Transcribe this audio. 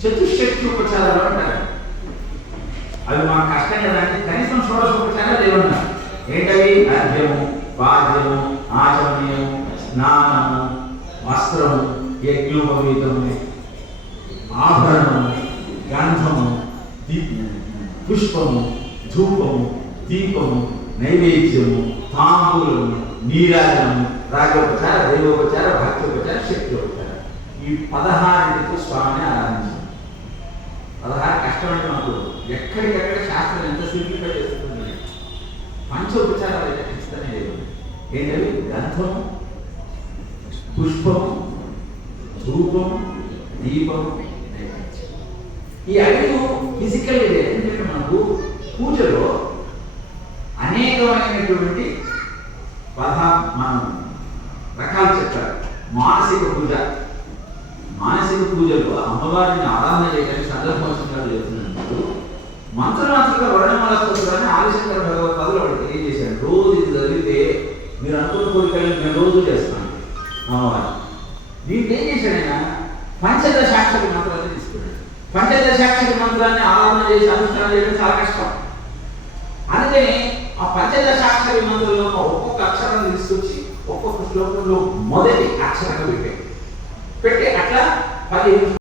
చతుషష్టి ఉపచారాలు అంటారు. అవి మాకు కష్టం కదా కనీసం షోడశ ఉపచారాలు ఏమన్నారు ఏంటవి? అర్ఘ్యము పాద్యము ఆచమనీయము స్నానము వస్త్రము యజ్ఞోపవీతము ఆభరణము గంధము పుష్పము ధూపము దీపము నైవేద్యము తాంబూలము నీరాజనము రాజోపచార దైవోపచార భక్తోపచార శక్తిోపచార ఈ పదహారింటితో స్వామిని ఆరాధించారు. పదహారు మాకు ఎక్కడికెక్కడ శాస్త్రం ఎంత సింప్లిఫై చేస్తుంది పంచోపచారాలు అయితే ఖచ్చితంగా లేదు ఏంటవి? గంధము పుష్పము ధూపము దీపము ఈ ఐదు ఫిజికల్ ఎందుకంటే మనకు పూజలో అనేకమైనటువంటి పద మనం రకాలు చెప్తారు మానసిక పూజ. మానసిక పూజలో అమ్మవారిని ఆరాధన చేయడానికి సందర్భోచంగా చేస్తున్నప్పుడు మంత్రమాత్రగా వర్ణమాల స్తోత్రాన్ని ఆదిశంకర భగవత్పాదులు వాడికి తెలియజేశారు. రోజు ఇది చదివితే మీరు అనుకున్న కోరికలను నేను రోజు చేస్తాను అమ్మవారి దీంట్లో ఏం చేశాడైనా పంచదశాక్షరి మంత్రాన్ని తీసుకున్నాడు. పంచదశాక్షరి మంత్రాన్ని ఆరాధన చేసి అనుష్ఠానం చేయడం చాలా కష్టం. అందుకని ఆ పంచదశాక్షరి మంత్రంలో ఒక్కొక్క అక్షరాన్ని తీసుకొచ్చి ఒక్కొక్క శ్లోకంలో మొదటి అక్షరంగా పెట్టాడు Valeu!